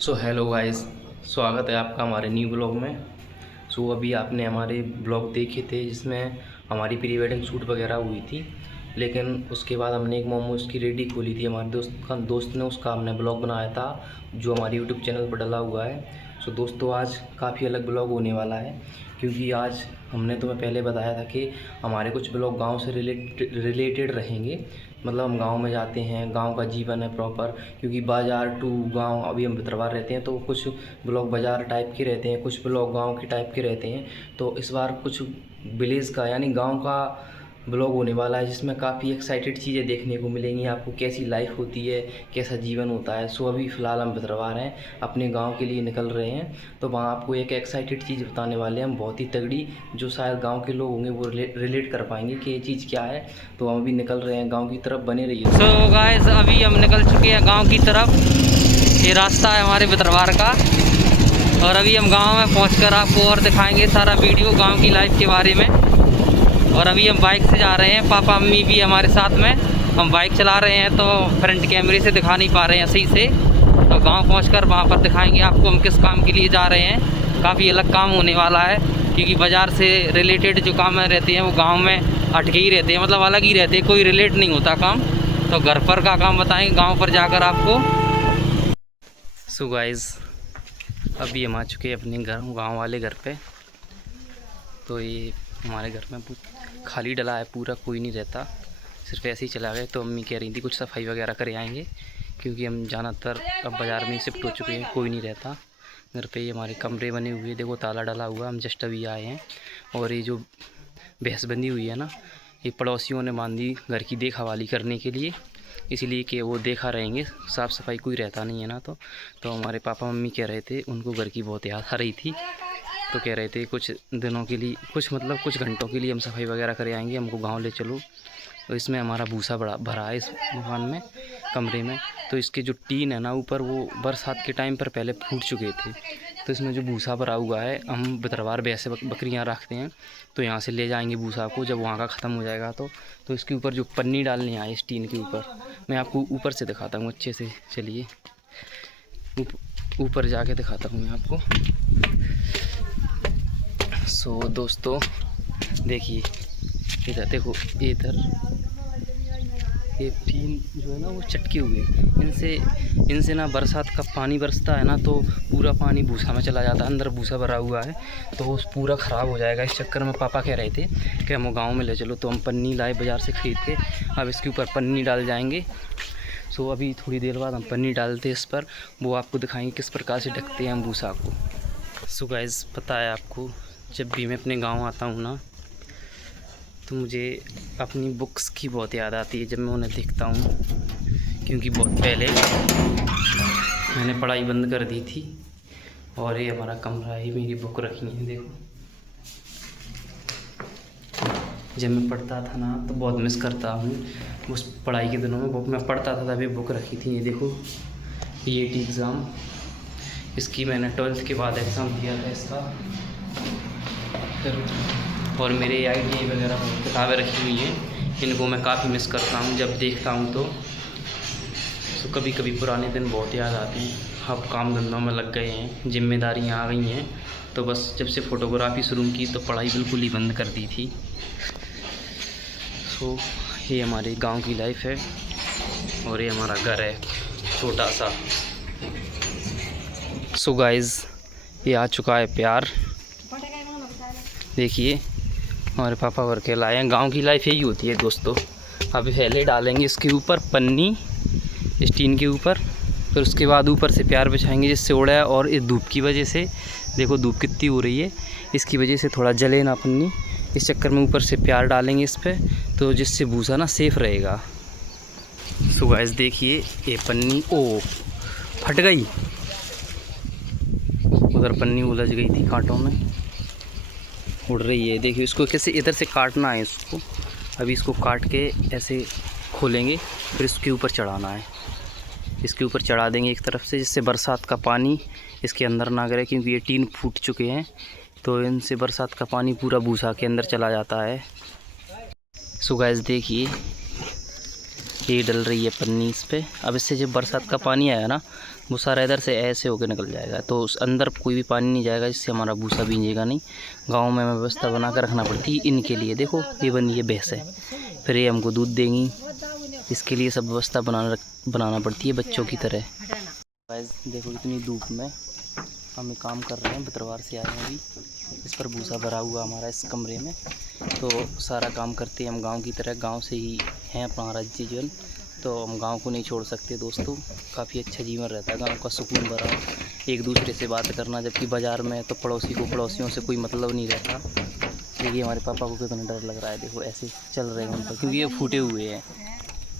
So hello guys, स्वागत है आपका हमारे न्यू ब्लॉग में। अभी आपने हमारे ब्लॉग देखे थे जिसमें हमारी प्री वेडिंग शूट वगैरह हुई थी, लेकिन उसके बाद हमने एक मोमोज़ की रेडी खोली थी। हमारे दोस्त ने उसका हमने ब्लॉग बनाया था जो हमारे यूट्यूब चैनल पर डला हुआ है। दोस्तों, आज काफ़ी अलग ब्लॉग होने वाला है, क्योंकि आज हमने तुम्हें पहले बताया था कि हमारे कुछ ब्लॉग गांव से रिलेटेड रहेंगे। मतलब हम गांव में जाते हैं, गांव का जीवन है प्रॉपर, क्योंकि बाज़ार टू गांव अभी हम भितरवार रहते हैं, तो कुछ ब्लॉग बाज़ार टाइप के रहते हैं, कुछ ब्लॉग गांव के टाइप के रहते हैं। तो इस बार कुछ विलेज का यानी गांव का ब्लॉग होने वाला है, जिसमें काफ़ी एक्साइटेड चीज़ें देखने को मिलेंगी आपको, कैसी लाइफ होती है, कैसा जीवन होता है। अभी फ़िलहाल हम भितरवार हैं, अपने गांव के लिए निकल रहे हैं, तो वहाँ आपको एक एक्साइटेड चीज़ बताने वाले हैं हम, बहुत ही तगड़ी, जो शायद गांव के लोग होंगे वो रिलेट कर पाएंगे कि ये चीज़ क्या है। तो हम अभी निकल रहे हैं गांव की तरफ, बने रहिए। गाइस, अभी हम निकल चुके हैं गांव की तरफ। ये रास्ता है हमारे भितरवार का, और अभी हम गांव में पहुंचकर आपको और दिखाएंगे सारा वीडियो गांव की लाइफ के बारे में। और अभी हम बाइक से जा रहे हैं, पापा मम्मी भी हमारे साथ में। हम बाइक चला रहे हैं तो फ्रंट कैमरे से दिखा नहीं पा रहे हैं सही से, तो गांव पहुंचकर वहां पर दिखाएंगे आपको हम किस काम के लिए जा रहे हैं। काफ़ी अलग काम होने वाला है, क्योंकि बाज़ार से रिलेटेड जो काम रहते हैं वो गांव में अटके ही रहते हैं, मतलब अलग ही रहते हैं, कोई रिलेट नहीं होता काम। तो घर पर का काम बताएंगे गांव पर जाकर आपको। गाइस, अभी हम आ चुके हैं अपने गांव वाले घर पे। तो ये हमारे घर में खाली डला है पूरा, कोई नहीं रहता, सिर्फ ऐसे ही चला गए। तो अम्मी कह रही थी कुछ सफाई वगैरह कर आएंगे, क्योंकि हम ज़्यादातर अब बाज़ार में शिफ्ट हो चुके हैं, कोई नहीं रहता घर पे। ये हमारे कमरे बने हुए, देखो ताला डला हुआ, हम जस्ट अभी आए हैं। और ये जो भैंस बंधी हुई है ना, ये पड़ोसियों ने बांधी घर की देखभाली करने के लिए, इसलिए कि वो देखा रहेंगे, साफ़ सफाई कोई रहता नहीं है ना। तो हमारे पापा मम्मी कह रहे थे उनको घर की बहुत याद आ रही थी, तो कह रहे थे कुछ दिनों के लिए, कुछ घंटों के लिए हम सफाई वगैरह कर आएंगे, हमको गांव ले चलो। तो इसमें हमारा भूसा बड़ा भरा है इस मकान में, कमरे में। तो इसके जो टीन है ना ऊपर, वो बरसात के टाइम पर पहले फूट चुके थे। तो इसमें जो भूसा भरा हुआ है, हम भितरवार भैंसे बकरियाँ रखते हैं, तो यहाँ से ले जाएंगे भूसा को, जब वहाँ का ख़त्म हो जाएगा तो इसके ऊपर जो पन्नी डालने आए इस टीन के ऊपर, मैं आपको ऊपर से दिखाता हूँ अच्छे से। चलिए ऊपर जाके दिखाता हूँ मैं आपको। दोस्तों देखिए, इधर देखो, इधर ये टीन जो है ना वो चटके हुए, इनसे ना बरसात का पानी बरसता है ना, तो पूरा पानी भूसा में चला जाता है, अंदर भूसा भरा हुआ है, तो वो पूरा ख़राब हो जाएगा। इस चक्कर में पापा कह रहे थे कि हम गांव में ले चलो, तो हम पन्नी लाए बाज़ार से ख़रीद के, अब इसके ऊपर पन्नी डाल जाएंगे। अभी थोड़ी देर बाद हम पन्नी डालते हैं इस पर, वो आपको दिखाएंगे किस प्रकार से ढकते हैं हम भूसा को। गाइस, पता है आपको, जब भी मैं अपने गांव आता हूँ ना, तो मुझे अपनी बुक्स की बहुत याद आती है जब मैं उन्हें देखता हूँ, क्योंकि बहुत पहले मैंने पढ़ाई बंद कर दी थी। और ये हमारा कमरा है, मेरी बुक रखी है, देखो। जब मैं पढ़ता था ना तो बहुत मिस करता हूँ उस पढ़ाई के दिनों में, बुक मैं पढ़ता था तभी बुक रखी थी। ये देखो, PAT एग्ज़ाम, इसकी मैंने 12th के बाद एग्ज़ाम दिया था इसका। और मेरे ITI वगैरह बहुत किताबें रखी हुई हैं, इनको मैं काफ़ी मिस करता हूँ जब देखता हूँ तो कभी कभी पुराने दिन बहुत याद आते हैं। अब काम धंधों में लग गए हैं, जिम्मेदारियाँ आ गई हैं, तो बस जब से फ़ोटोग्राफ़ी शुरू की तो पढ़ाई बिल्कुल ही बंद कर दी थी। ये हमारे गांव की लाइफ है, और ये हमारा घर है छोटा सा। गाइस, ये आ चुका है प्यार, देखिए हमारे पापा भर के लाए हैं। गांव की लाइफ यही होती है दोस्तों। अभी पहले डालेंगे इसके ऊपर पन्नी, इस टीन के ऊपर, फिर उसके बाद ऊपर से प्यार बिछाएंगे जिससे उड़ा है। और इस धूप की वजह से, देखो धूप कितनी हो रही है, इसकी वजह से थोड़ा जले ना पन्नी, इस चक्कर में ऊपर से प्यार डालेंगे इस पर, तो जिससे भूसा ना सेफ रहेगा। गाइस देखिए, ये पन्नी फट गई, उधर पन्नी उलझ गई थी कांटों में, उड़ रही है। देखिए इसको कैसे इधर से काटना है इसको, अभी इसको काट के ऐसे खोलेंगे, फिर इसके ऊपर चढ़ाना है। इसके ऊपर चढ़ा देंगे एक तरफ से, जिससे बरसात का पानी इसके अंदर ना गिरे, क्योंकि ये टीन फूट चुके हैं, तो इनसे बरसात का पानी पूरा भूसा के अंदर चला जाता है। गाइस देखिए, ये डल रही है पन्नी इस पे। अब इससे जब बरसात का पानी आएगा ना, वो सारा इधर से ऐसे होकर निकल जाएगा, तो उस अंदर कोई भी पानी नहीं जाएगा, जिससे हमारा भूसा भींजेगा नहीं। गांव में व्यवस्था बना कर रखना पड़ती है इनके लिए। देखो ये बनी है भैंस है, फिर ये हमको दूध देंगी, इसके लिए सब व्यवस्था बनाना पड़ती है बच्चों की तरह। गाइस देखो इतनी धूप में हम काम कर रहे हैं, बतरवार से आए हैं अभी। इस पर भूसा भरा हुआ हमारा इस कमरे में, तो सारा काम करते हैं हम गांव की तरह। गांव से ही है अपना राज्य जीवन, तो हम गांव को नहीं छोड़ सकते दोस्तों। काफ़ी अच्छा जीवन रहता है, गांव का सुकून भरा, एक दूसरे से बात करना। जबकि बाज़ार में तो पड़ोसी को पड़ोसियों से कोई मतलब नहीं रहता। देखिए हमारे पापा को कितना डर लग रहा है, देखो ऐसे चल रहे हैं उन पर, क्योंकि ये फूटे हुए हैं।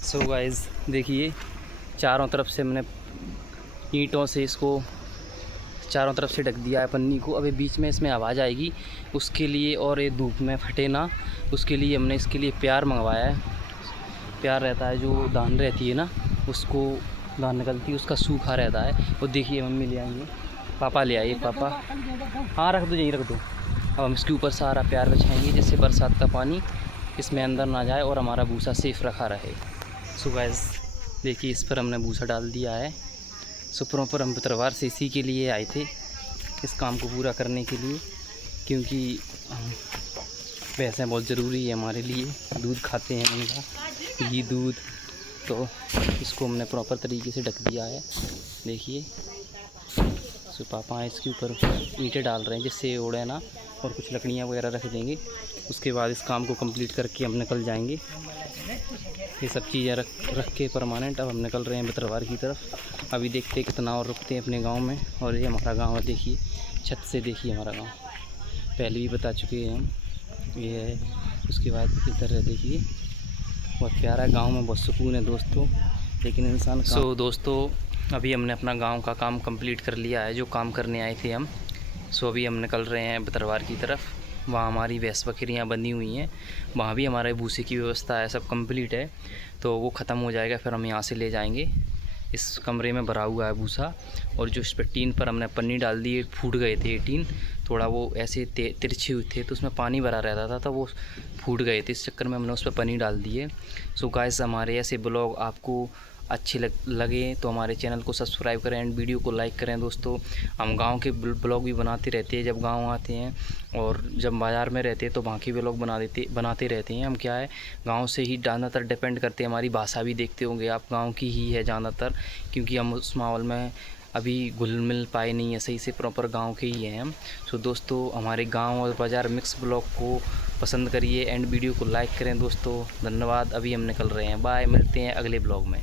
सो गाइस देखिए चारों तरफ से मैंने ईंटों से इसको चारों तरफ से ढक दिया है पन्नी को। अभी बीच में इसमें आवाज़ आएगी उसके लिए, और ये धूप में फटे ना उसके लिए हमने इसके लिए प्यार मंगवाया है। प्यार रहता है जो धान रहती है ना, उसको धान निकलती है उसका सूखा रहता है। और देखिए मम्मी ले आएंगे, पापा ले आइए, पापा हाँ रख दो यहीं रख दो। अब हम इसके ऊपर सारा प्यार बिछाएंगे, जिससे बरसात का पानी इसमें अंदर ना जाए और हमारा भूसा सेफ रखा रहे। सो गाइस देखिए इस पर हमने भूसा डाल दिया है। सो प्रॉपर हम बतरवार से इसी के लिए आए थे, इस काम को पूरा करने के लिए, क्योंकि भैंसें बहुत ज़रूरी है हमारे लिए। दूध खाते हैं उनका, घी दूध, तो इसको हमने प्रॉपर तरीके से ढक दिया है। देखिए सो पापा इसके ऊपर ईंटें डाल रहे हैं जिससे उड़े ना, और कुछ लकड़ियाँ वगैरह रख देंगे। उसके बाद इस काम को कंप्लीट करके हम निकल जाएंगे। ये सब चीज़ें रख के परमानेंट अब हम निकल रहे हैं बतरवार की तरफ। अभी देखते हैं कितना और रुकते हैं अपने गांव में। और ये हमारा गांव है, देखिए छत से देखिए हमारा गांव, पहले भी बता चुके हैं हम। ये है, उसके बाद इधर है देखिए, बहुत प्यारा गांव में बहुत सुकून है दोस्तों। लेकिन इंसान सो दोस्तों अभी हमने अपना गांव का काम कंप्लीट कर लिया है, जो काम करने आए थे हम। सो अभी हम निकल रहे हैं बतरवार की तरफ। वहाँ हमारी भैंस बकरियाँ बंधी हुई हैं, वहाँ भी हमारे भूसे की व्यवस्था है, सब कंप्लीट है। तो वो ख़त्म हो जाएगा फिर हम यहाँ से ले जाएंगे। इस कमरे में भरा हुआ है भूसा, और जो इस पर टीन पर हमने पन्नी डाल दी, फूट गए थे ये टीन, थोड़ा वो ऐसे तिरछे हुए थे तो उसमें पानी भरा रहता था, तो वो फूट गए थे। इस चक्कर में हमने उस पर पन्नी डाल दी है। सो गाइस हमारे ऐसे ब्लॉग आपको अच्छे लगे तो हमारे चैनल को सब्सक्राइब करें एंड वीडियो को लाइक करें दोस्तों। हम गांव के ब्लॉग भी बनाते रहते हैं जब गांव आते हैं, और जब बाज़ार में रहते हैं तो वहाँ के ब्लॉग बनाते रहते हैं। हम क्या है गांव से ही ज़्यादातर डिपेंड करते हैं। हमारी भाषा भी देखते होंगे आप, गांव की ही है ज़्यादातर, क्योंकि हम उस माहौल में अभी घुल मिल पाए नहीं है सही से, प्रॉपर गांव के ही हैं हम। सो दोस्तों हमारे गांव और बाज़ार मिक्स ब्लॉग को पसंद करिए एंड वीडियो को लाइक करें दोस्तों। धन्यवाद। अभी हम निकल रहे हैं, बाय, मिलते हैं अगले ब्लॉग में।